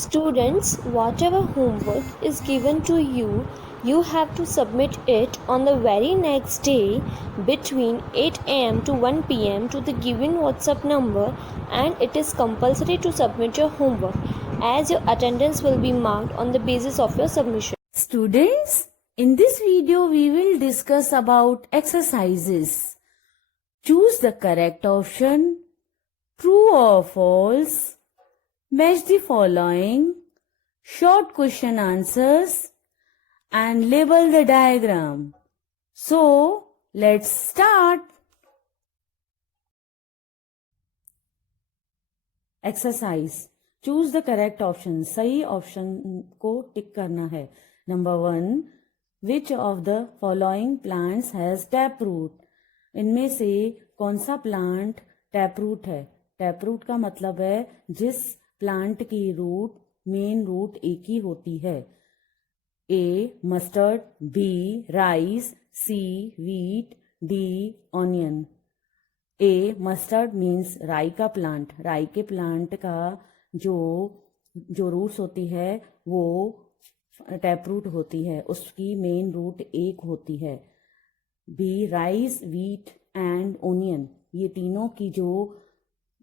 Students, whatever homework is given to you, you have to submit it on the very next day between 8 am to 1 pm to the given WhatsApp number, and it is compulsory to submit your homework as your attendance will be marked on the basis of your submission. Students, in this video we will discuss about exercises. Choose the correct option, true or false. Match the following, short question answers, and label the diagram. So, let's start. Exercise. Choose the correct option. सही option को टिक करना है. Number 1. Which of the following plants has taproot? इनमें से कौन सा plant taproot है? Taproot का मतलब है जिस प्लांट की रूट मेन रूट एक ही होती है. ए मस्टर्ड, बी राइस, सी वीट, डी ऑनियन. ए मस्टर्ड मीन्स राई का प्लांट. राई के प्लांट का जो रूट्स होती है वो टैपरूट होती है, उसकी मेन रूट एक होती है. B rice, wheat and onion, ये तीनों की जो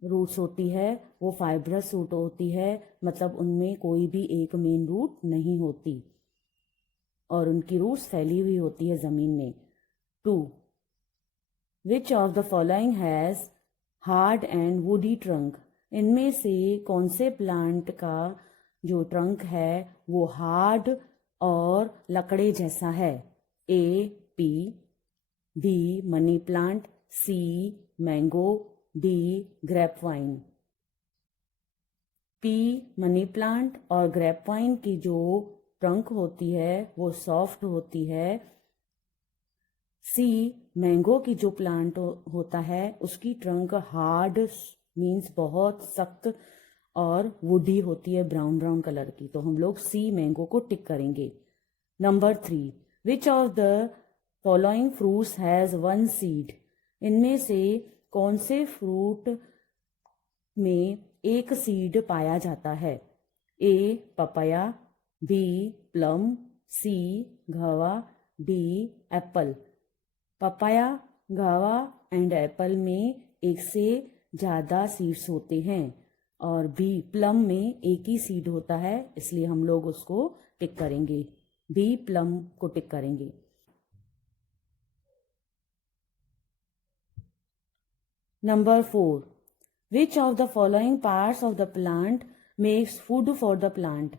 रूट्स होती है वो फाइब्रस रूट होती है, मतलब उनमें कोई भी एक मेन रूट नहीं होती और उनकी रूट्स फैली हुई होती है जमीन में. 2. Which of the following has hard and woody trunk? इनमें से कौन से प्लांट का जो ट्रंक है वो हार्ड और लकड़े जैसा है? A pea, B money plant, C mango, D grapevine. Pea money plant और ग्रेपवाइन की जो ट्रंक होती है वो सॉफ्ट होती है. सी मैंगो की जो प्लांट होता है उसकी ट्रंक हार्ड मीन्स बहुत सख्त और वुडी होती है, ब्राउन ब्राउन कलर की. तो हम लोग सी मैंगो को टिक करेंगे. Number 3. Which of the following fruits has one seed? इनमें से कौन से फ्रूट में एक सीड पाया जाता है? ए पपाया, बी प्लम, सी घवा, डी एप्पल. पपाया, गावा एंड एप्पल में एक से ज़्यादा सीड्स होते हैं और बी प्लम में एक ही सीड होता है, इसलिए हम लोग उसको टिक करेंगे. बी प्लम को टिक करेंगे. Number 4. Which of the following parts of the plant makes food for the plant?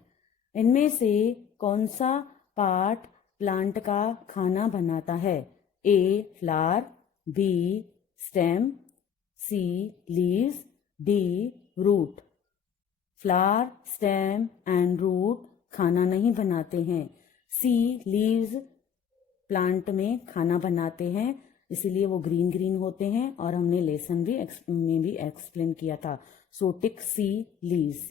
इनमें से कौन सा पार्ट प्लांट का खाना बनाता है? A flower, B stem, C leaves, D root. Flower, stem and root खाना नहीं बनाते हैं. सी लीव्स प्लांट में खाना बनाते हैं, इसीलिए वो ग्रीन ग्रीन होते हैं और हमने लेसन में भी एक्सप्लेन किया था. So tick C leaves.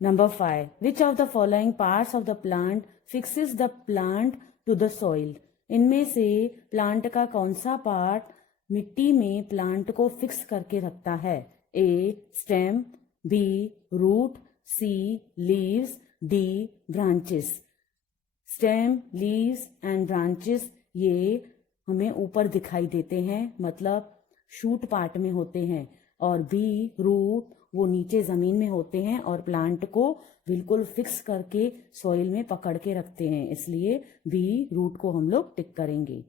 Number 5. Which of the following parts of the plant fixes the plant to the soil? इनमें से प्लांट का कौन सा पार्ट मिट्टी में प्लांट को फिक्स करके रखता है? A stem, B root, C leaves, D branches. Stem, leaves and branches ये हमें ऊपर दिखाई देते हैं, मतलब शूट पार्ट में होते हैं, और बी रूट वो नीचे जमीन में होते हैं और प्लांट को बिल्कुल फिक्स करके सॉइल में पकड़ के रखते हैं, इसलिए बी रूट को हम लोग टिक करेंगे.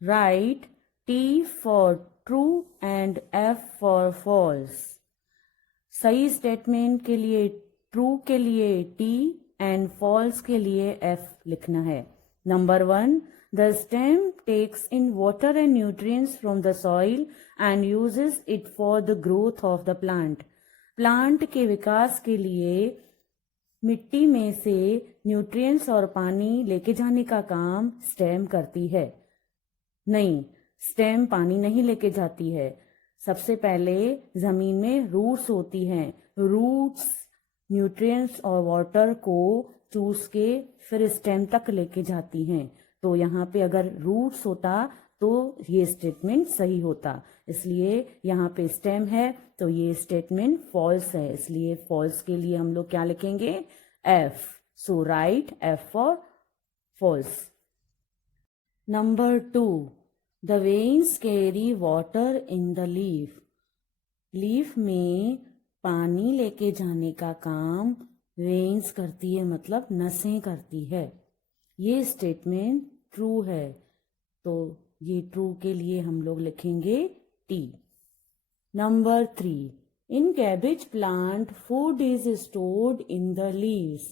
Write T for true and F for false. सही स्टेटमेंट के लिए ट्रू के लिए टी एंड फॉल्स के लिए एफ लिखना है. Number 1. The stem takes in water and nutrients from the soil and uses it for the growth of the plant. Plant के विकास के लिए मिट्टी में से न्यूट्रिएंट्स और पानी लेके जाने का काम स्टेम करती है. नहीं, स्टेम पानी नहीं लेके जाती है. सबसे पहले जमीन में रूट्स होती हैं. रूट्स न्यूट्रिएंट्स और वाटर को चूस के फिर स्टेम तक लेके जाती हैं. तो यहाँ पे अगर रूट्स होता तो ये स्टेटमेंट सही होता, इसलिए यहाँ पे स्टेम है तो ये स्टेटमेंट फॉल्स है, इसलिए फॉल्स के लिए हम लोग क्या लिखेंगे, F. So write F for false. Number 2, the veins carry water in the leaf. Leaf में पानी लेके जाने का काम वेन्स करती है, मतलब नसें करती है. ये स्टेटमेंट ट्रू है, तो ये ट्रू के लिए हम लोग लिखेंगे T. Number 3, in cabbage plant food is stored in the leaves.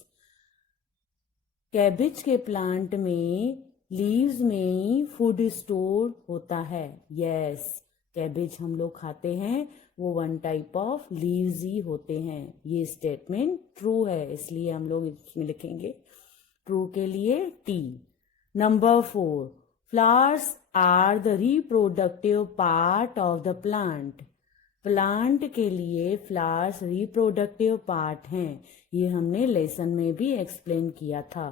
Cabbage के प्लांट में लीव्स में ही फूड स्टोर होता है. यस, कैबेज हम लोग खाते हैं, वो वन टाइप ऑफ लीव्स ही होते हैं. ये स्टेटमेंट ट्रू है, इसलिए हम लोग इसमें लिखेंगे ट्रू के लिए T. Number 4, flowers are the reproductive part of the plant. Plant के लिए फ्लावर्स रिप्रोडक्टिव पार्ट हैं, ये हमने लेसन में भी एक्सप्लेन किया था.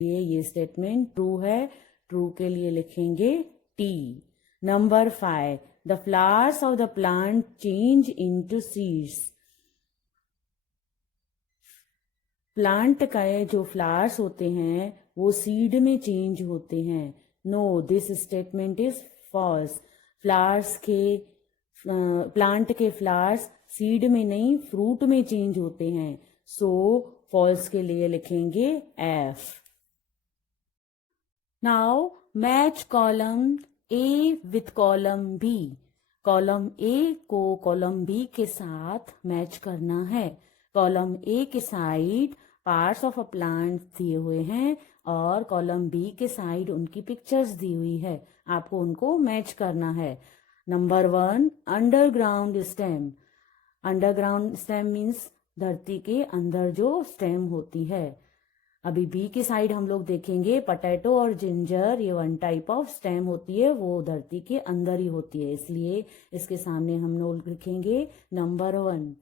ये स्टेटमेंट ट्रू है, ट्रू के लिए लिखेंगे T. Number 5, the flowers of the plant change into seeds. Plant का जो फ्लावर्स होते हैं वो सीड में चेंज होते हैं. No, this statement is false. Flowers के प्लांट के फ्लावर्स सीड में नहीं फ्रूट में चेंज होते हैं, सो फॉल्स के लिए लिखेंगे F. Now match column A with column B. Column A को कॉलम बी के साथ मैच करना है. कॉलम ए के side parts of a plant दिए हुए हैं और कॉलम बी के साइड उनकी पिक्चर्स दी हुई है, आपको उनको मैच करना है. Number 1, underground stem. Underground stem means धरती के अंदर जो स्टेम होती है. अभी बी के साइड हम लोग देखेंगे पोटैटो और जिंजर, ये वन टाइप ऑफ स्टेम होती है, वो धरती के अंदर ही होती है, इसलिए इसके सामने हम लोग लिखेंगे नंबर 1.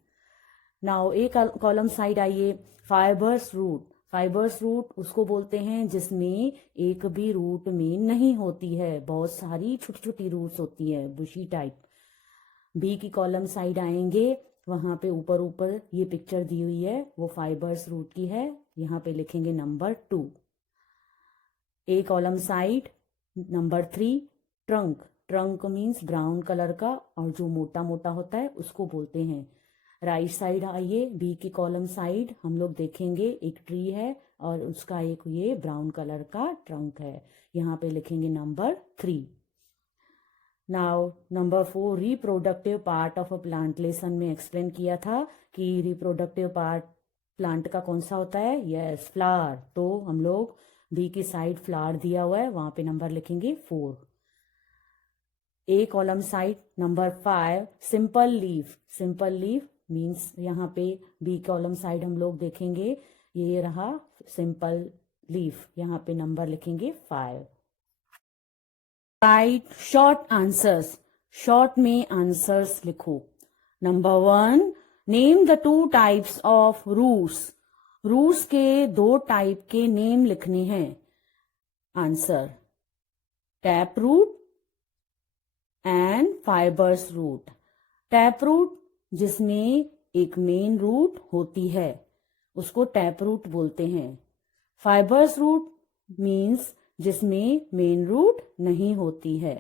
नाउ एक कॉलम साइड आइए, फाइबर्स रूट. फाइबर्स रूट उसको बोलते हैं जिसमें एक भी रूट में नहीं होती है, बहुत सारी छोटी छोटी रूट्स होती है, बुशी टाइप. बी की कॉलम साइड आएंगे, वहां पे ऊपर ऊपर ये पिक्चर दी हुई है, वो फाइबर्स रूट की है, यहाँ पे लिखेंगे number 2. A column side number 3, trunk. Trunk means brown colour का और जो मोटा मोटा होता है उसको बोलते हैं. राइट साइड आइए, बी की कॉलम साइड हम लोग देखेंगे एक ट्री है और उसका एक ये ब्राउन कलर का ट्रंक है, यहाँ पे लिखेंगे number 3. Now number 4, reproductive part of a plant. Lesson में एक्सप्लेन किया था कि रिप्रोडक्टिव पार्ट प्लांट का कौन सा होता है, यस फ्लावर. तो हम लोग बी की साइड फ्लावर दिया हुआ है, वहां पे नंबर लिखेंगे 4. A column side number 5, simple leaf. Simple leaf means यहाँ पे बी कॉलम साइड हम लोग देखेंगे, ये रहा सिंपल लीफ, यहाँ पे नंबर लिखेंगे 5. Write short answers. शॉर्ट में आंसर्स लिखो. Number 1, name the 2 types of roots. Roots के 2 टाइप के नेम लिखने हैं. Answer, tap root and fibres root. Tap root जिसमें एक मेन रूट होती है उसको टैप रूट बोलते हैं. फाइबर्स रूट मीन्स जिसमें मेन रूट नहीं होती है.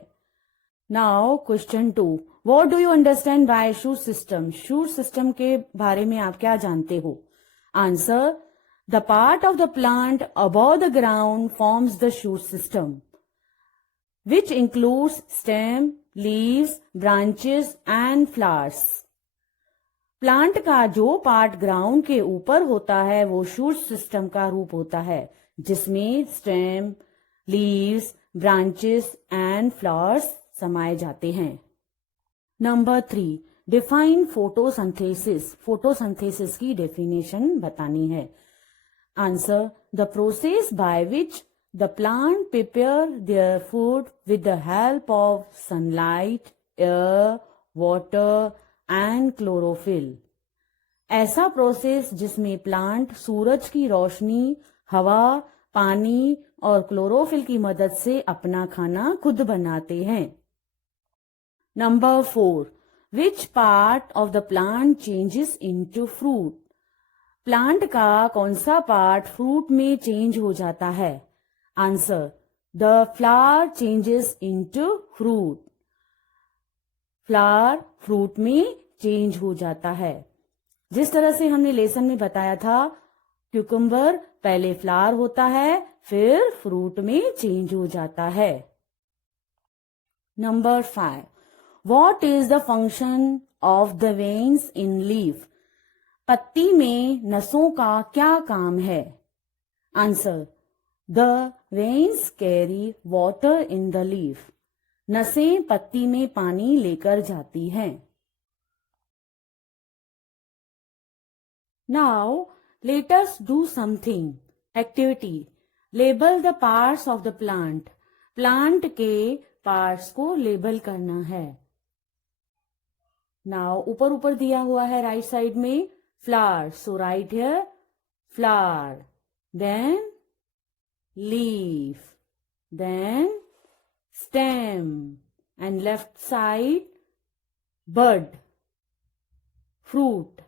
Now question 2, what do you understand by shoot system. Shoot system के बारे में आप क्या जानते हो. Answer, the part of the plant above the ground forms the shoot system which includes stem, leaves, branches and flowers. Plant का जो part ground के ऊपर होता है वो शूट सिस्टम का रूप होता है, जिसमें stem, leaves, branches and flowers समाये जाते हैं. Number 3, define photosynthesis. फोटोसिंथेसिस की डेफिनेशन बतानी है. Answer, the process by which the plant prepare their food with the help of sunlight, air, water and chlorophyll. ऐसा प्रोसेस जिसमें प्लांट सूरज की रोशनी, हवा, पानी और क्लोरोफिल की मदद से अपना खाना खुद बनाते हैं। Number 4, which part of the plant changes into fruit? Plant का कौन सा पार्ट फ्रूट में चेंज हो जाता है? Answer, the flower changes into fruit. Flower fruit में चेंज हो जाता है। जिस तरह से हमने लेसन में बताया था, क्यूकम्बर पहले फ्लावर होता है, फिर फ्रूट में चेंज हो जाता है। Number 5, what is the function of the veins in leaf? पत्ती में नसों का क्या काम है? Answer, the veins carry water in the leaf. नसें पत्ती में पानी लेकर जाती हैं। Now let us do something activity. Label the parts of the plant. Plant के पार्ट्स को लेबल करना है। नाउ ऊपर ऊपर दिया हुआ है राइट साइड में flower, so right here flower, then leaf, then stem, and left side bud, fruit,